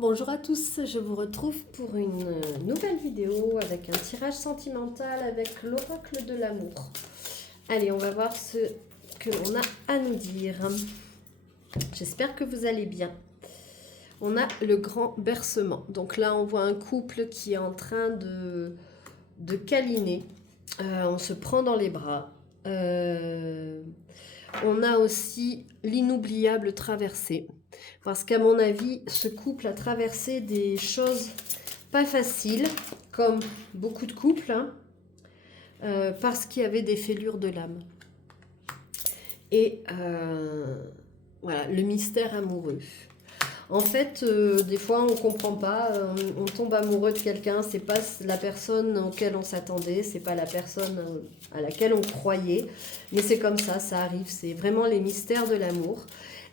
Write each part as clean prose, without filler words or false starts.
Bonjour à tous, je vous retrouve pour une nouvelle vidéo avec un tirage sentimental avec l'oracle de l'amour. Allez, on va voir ce que l'on a à nous dire. J'espère que vous allez bien. On a le grand bercement. Donc là, on voit un couple qui est en train de câliner. On se prend dans les bras. On a aussi l'inoubliable traversée. Parce qu'à mon avis, ce couple a traversé des choses pas faciles, comme beaucoup de couples, hein, parce qu'il y avait des fêlures de l'âme. Et voilà, le mystère amoureux. En fait, des fois, on ne comprend pas, on tombe amoureux de quelqu'un, c'est pas la personne auquel on s'attendait, c'est pas la personne à laquelle on croyait, mais c'est comme ça arrive, c'est vraiment les mystères de l'amour.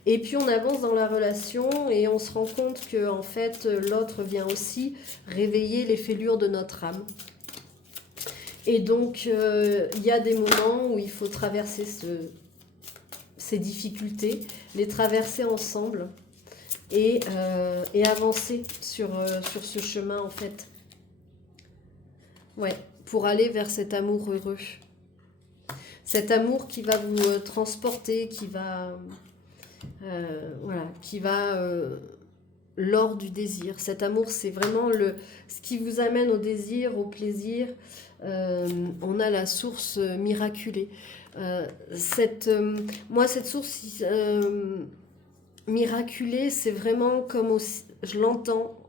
Et puis on avance dans la relation et on se rend compte que en fait, l'autre vient aussi réveiller les fêlures de notre âme. Et donc, il y a des moments où il faut traverser ces difficultés, les traverser ensemble. Et avancer sur ce chemin en fait. Ouais, pour aller vers cet amour heureux. Cet amour qui va vous transporter, qui va l'or du désir. Cet amour, c'est vraiment ce qui vous amène au désir, au plaisir. On a la source miraculée. Cette source miraculée, c'est vraiment comme aussi, je l'entends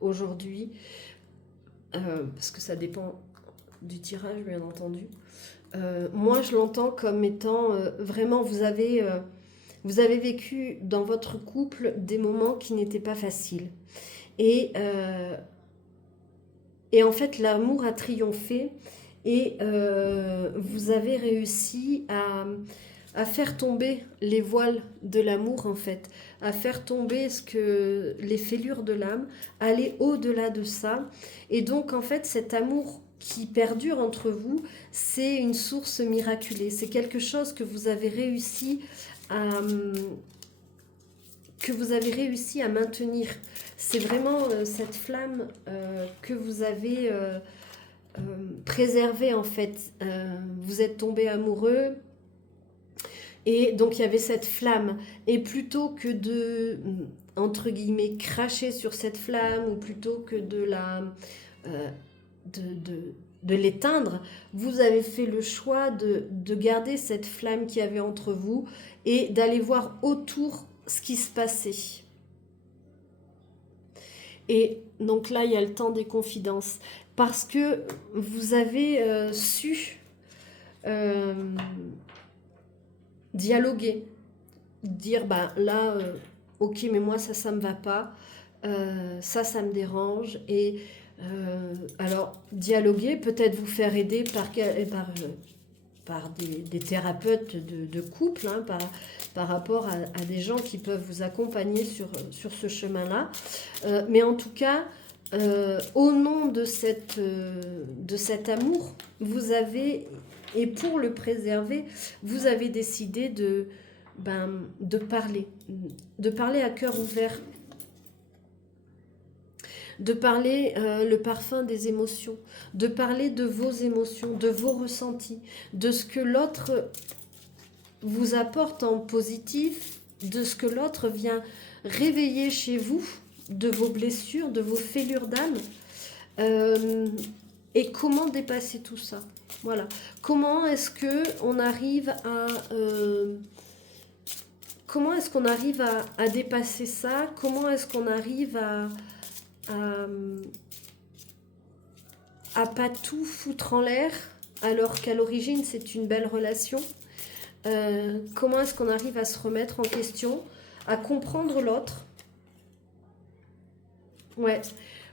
aujourd'hui, parce que ça dépend du tirage, bien entendu. Moi, je l'entends comme étant vraiment, vous avez vécu dans votre couple des moments qui n'étaient pas faciles. Et en fait, l'amour a triomphé et vous avez réussi à faire tomber les voiles de l'amour, en fait, à faire tomber les fêlures de l'âme, aller au-delà de ça. Et donc, en fait, cet amour qui perdure entre vous, c'est une source miraculée. C'est quelque chose que vous avez réussi à maintenir. C'est vraiment cette flamme que vous avez préservée, en fait. Vous êtes tombé amoureux. Et donc il y avait cette flamme. Et plutôt que de, entre guillemets, cracher sur cette flamme, ou plutôt que de l'éteindre, vous avez fait le choix de garder cette flamme qu'il y avait entre vous et d'aller voir autour ce qui se passait. Et donc là, il y a le temps des confidences. Parce que vous avez su dialoguer, dire bah là ok, mais moi ça me va pas, ça me dérange. Et alors dialoguer, peut-être vous faire aider par des thérapeutes de couple, hein, par rapport à des gens qui peuvent vous accompagner sur ce chemin là, mais en tout cas au nom de cet amour, vous avez, et pour le préserver, vous avez décidé de parler à cœur ouvert, de parler le parfum des émotions, de parler de vos émotions, de vos ressentis, de ce que l'autre vous apporte en positif, de ce que l'autre vient réveiller chez vous, de vos blessures, de vos fêlures d'âme, et comment dépasser tout ça. Voilà. Comment est-ce qu'on arrive à dépasser ça? Comment est-ce qu'on arrive à pas tout foutre en l'air alors qu'à l'origine c'est une belle relation? Comment est-ce qu'on arrive à se remettre en question, à comprendre l'autre? Ouais,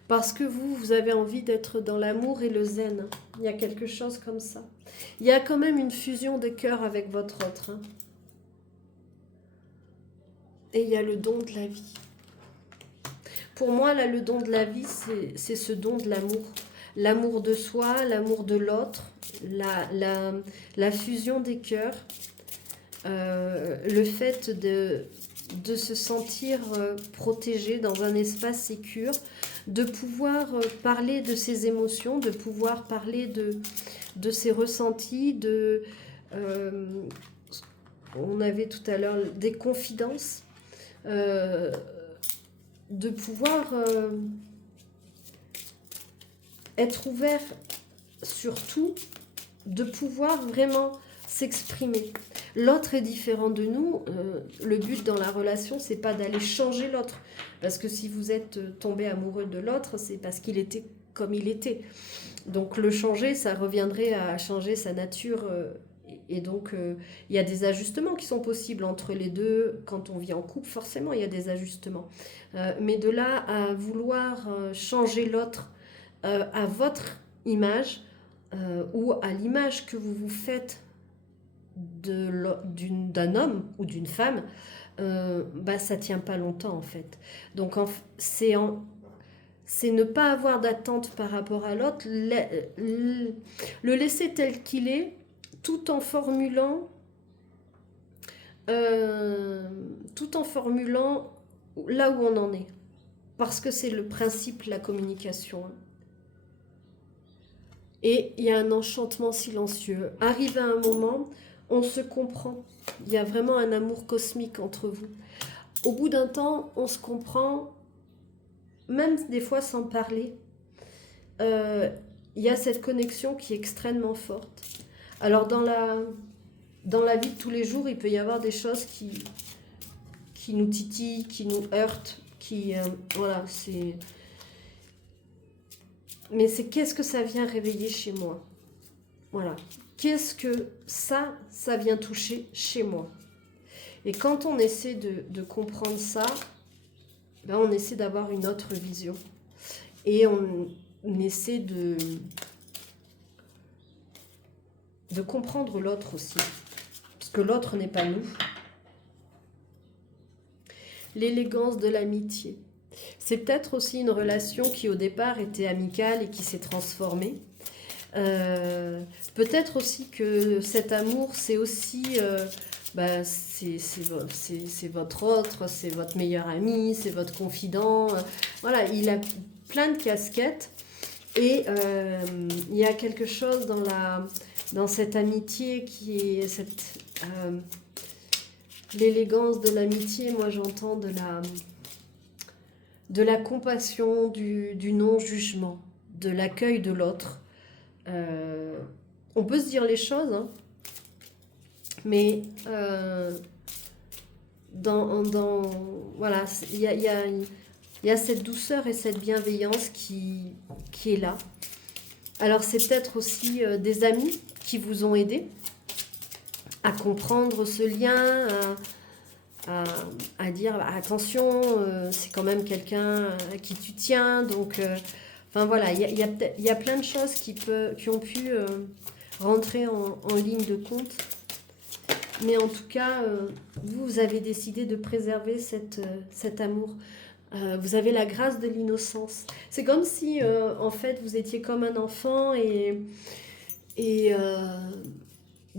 parce que vous avez envie d'être dans l'amour et le zen. Il y a quelque chose comme ça. Il y a quand même une fusion des cœurs avec votre autre, hein. Et il y a le don de la vie. Pour moi, là, le don de la vie, c'est ce don de l'amour. L'amour de soi, l'amour de l'autre, la fusion des cœurs, le fait de se sentir protégé dans un espace sécure, de pouvoir parler de ses émotions, de pouvoir parler de ses ressentis, on avait tout à l'heure des confidences, de pouvoir être ouvert sur tout, de pouvoir vraiment s'exprimer. L'autre est différent de nous. Le but dans la relation, c'est pas d'aller changer l'autre. Parce que si vous êtes tombé amoureux de l'autre, c'est parce qu'il était comme il était. Donc le changer, ça reviendrait à changer sa nature. Et donc, il y a des ajustements qui sont possibles entre les deux. Quand on vit en couple, forcément, il y a des ajustements. Mais de là à vouloir changer l'autre à votre image ou à l'image que vous vous faites d'un homme ou d'une femme, ça tient pas longtemps en fait. Donc c'est ne pas avoir d'attente par rapport à l'autre, le laisser tel qu'il est, tout en formulant là où on en est. Parce que c'est le principe de la communication. Et il y a un enchantement silencieux. Arrive à un moment, on se comprend. Il y a vraiment un amour cosmique entre vous. Au bout d'un temps, on se comprend, même des fois sans parler. Il y a cette connexion qui est extrêmement forte. Alors dans la vie de tous les jours, il peut y avoir des choses qui nous titillent, qui nous heurtent, voilà, c'est... Mais c'est qu'est-ce que ça vient réveiller chez moi? Voilà. Qu'est-ce que ça vient toucher chez moi? Et quand on essaie de comprendre ça, on essaie d'avoir une autre vision. Et on essaie de comprendre l'autre aussi. Parce que l'autre n'est pas nous. L'élégance de l'amitié. C'est peut-être aussi une relation qui au départ était amicale et qui s'est transformée. Peut-être aussi que cet amour, c'est aussi... c'est votre autre, c'est votre meilleur ami, c'est votre confident. Voilà, il a plein de casquettes. Et il y a quelque chose dans cette amitié qui est l'élégance de l'amitié. Moi, j'entends de la compassion, du non-jugement, de l'accueil de l'autre. On peut se dire les choses, hein, mais voilà, il y a cette douceur et cette bienveillance qui est là. Alors c'est peut-être aussi des amis qui vous ont aidé à comprendre ce lien, à dire attention, c'est quand même quelqu'un à qui tu tiens, donc enfin voilà, il y a plein de choses qui ont pu rentrer en ligne de compte, mais en tout cas vous avez décidé de préserver cet amour. Vous avez la grâce de l'innocence. C'est comme si en fait vous étiez comme un enfant et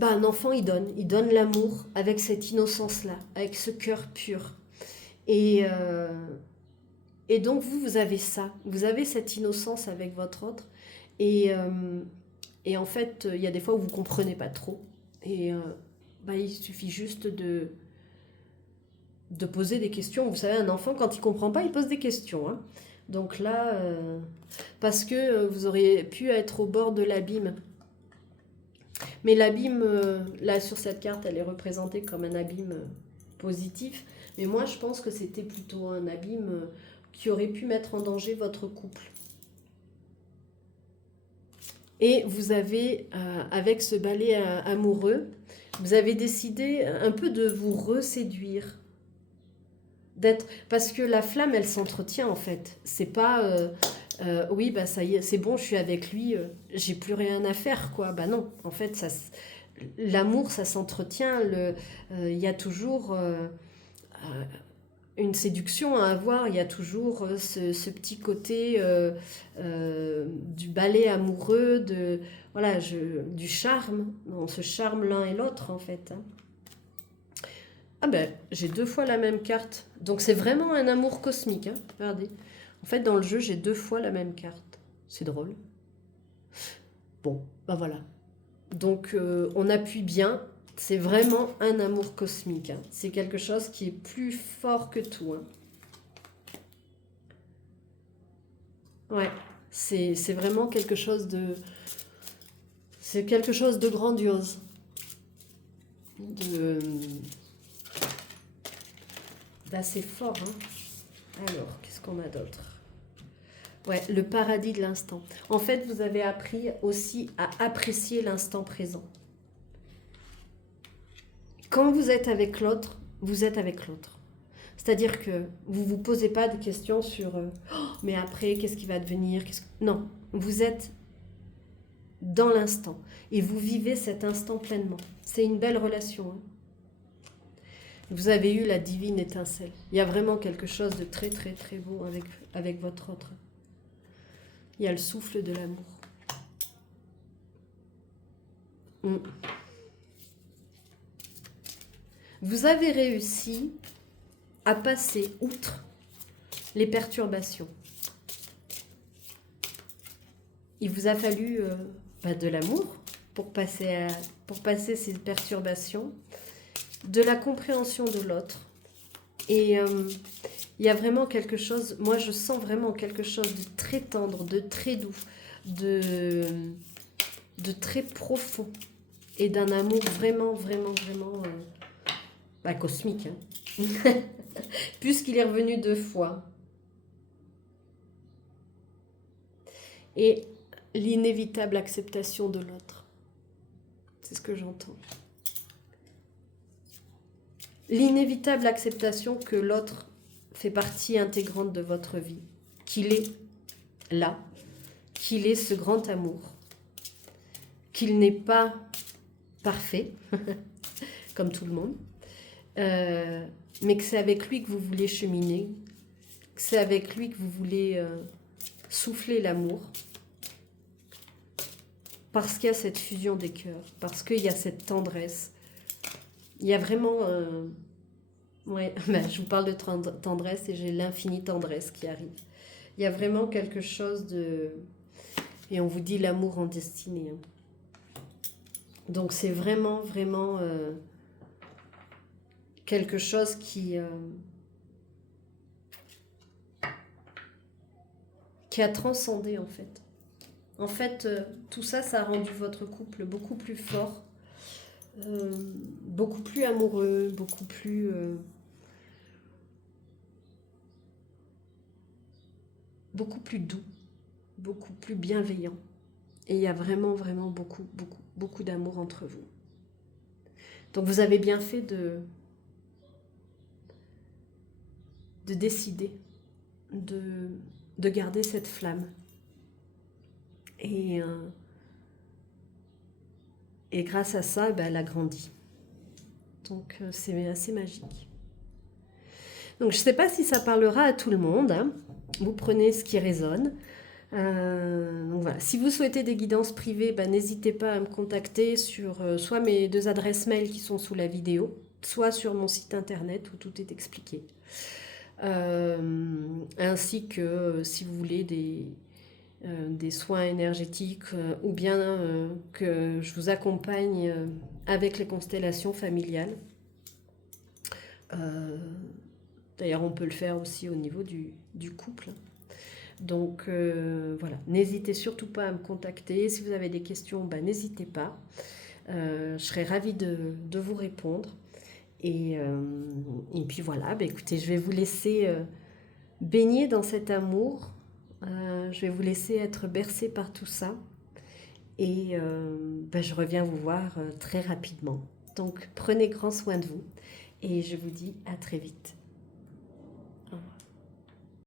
un enfant, il donne l'amour avec cette innocence-là, avec ce cœur pur. Et donc, vous avez ça. Vous avez cette innocence avec votre autre. Et en fait, il y a des fois où vous ne comprenez pas trop. Et il suffit juste de poser des questions. Vous savez, un enfant, quand il ne comprend pas, il pose des questions. Hein. Donc là, parce que vous auriez pu être au bord de l'abîme. Mais l'abîme, là sur cette carte, elle est représentée comme un abîme positif. Mais moi, je pense que c'était plutôt un abîme qui aurait pu mettre en danger votre couple. Et vous avez, avec ce balai amoureux, vous avez décidé un peu de vous reséduire. Parce que la flamme, elle s'entretient en fait. C'est pas... oui, ça y est, c'est bon, je suis avec lui, j'ai plus rien à faire, quoi. Non, en fait, l'amour, ça s'entretient. Il y a toujours une séduction à avoir, il y a toujours ce petit côté du balai amoureux, du charme. On se charme l'un et l'autre, en fait. Hein. Ah ben, j'ai 2 fois la même carte. Donc c'est vraiment un amour cosmique, hein. Regardez. En fait, dans le jeu, j'ai 2 fois la même carte. C'est drôle. Bon, ben voilà. Donc on appuie bien. C'est vraiment un amour cosmique, hein. C'est quelque chose qui est plus fort que tout, hein. Ouais, c'est vraiment quelque chose de... C'est quelque chose de grandiose. De, d'assez fort, hein. Alors, qu'est-ce qu'on a d'autre? Ouais, le paradis de l'instant. En fait, vous avez appris aussi à apprécier l'instant présent. Quand vous êtes avec l'autre, vous êtes avec l'autre. C'est-à-dire que vous ne vous posez pas de questions sur oh, mais après, qu'est-ce qui va devenir? Non, vous êtes dans l'instant et vous vivez cet instant pleinement. C'est une belle relation, hein. Vous avez eu la divine étincelle. Il y a vraiment quelque chose de très très très beau avec votre autre. Il y a le souffle de l'amour. Vous avez réussi à passer outre les perturbations. Il vous a fallu de l'amour pour passer ces perturbations, de la compréhension de l'autre. Et il y a vraiment quelque chose, moi je sens vraiment quelque chose de très tendre, de très doux, de très profond et d'un amour vraiment, vraiment, vraiment cosmique, hein. Puisqu'il est revenu 2 fois. Et l'inévitable acceptation de l'autre. C'est ce que j'entends. L'inévitable acceptation que l'autre fait partie intégrante de votre vie, qu'il est là, qu'il est ce grand amour, qu'il n'est pas parfait, comme tout le monde, mais que c'est avec lui que vous voulez cheminer, que c'est avec lui que vous voulez souffler l'amour, parce qu'il y a cette fusion des cœurs, parce qu'il y a cette tendresse. Il y a vraiment... ouais, je vous parle de tendresse et j'ai l'infinie tendresse qui arrive. Il y a vraiment quelque chose de... Et on vous dit l'amour en destinée, hein. Donc c'est vraiment, vraiment quelque chose qui a transcendé en fait. En fait, tout ça, ça a rendu votre couple beaucoup plus fort, beaucoup plus amoureux, beaucoup plus doux, beaucoup plus bienveillant. Et il y a vraiment, vraiment beaucoup, beaucoup, beaucoup d'amour entre vous. Donc vous avez bien fait de décider de garder cette flamme. Et grâce à ça, elle a grandi. Donc c'est assez magique. Donc je ne sais pas si ça parlera à tout le monde, hein. Vous prenez ce qui résonne. Donc voilà. Si vous souhaitez des guidances privées, n'hésitez pas à me contacter sur soit mes 2 adresses mail qui sont sous la vidéo, soit sur mon site internet où tout est expliqué. Ainsi que si vous voulez des soins énergétiques ou bien que je vous accompagne avec les constellations familiales. D'ailleurs, on peut le faire aussi au niveau du couple. Donc voilà, n'hésitez surtout pas à me contacter. Si vous avez des questions, n'hésitez pas. Je serai ravie de vous répondre. Et puis voilà, écoutez, je vais vous laisser baigner dans cet amour. Je vais vous laisser être bercé par tout ça. Et je reviens vous voir très rapidement. Donc prenez grand soin de vous. Et je vous dis à très vite.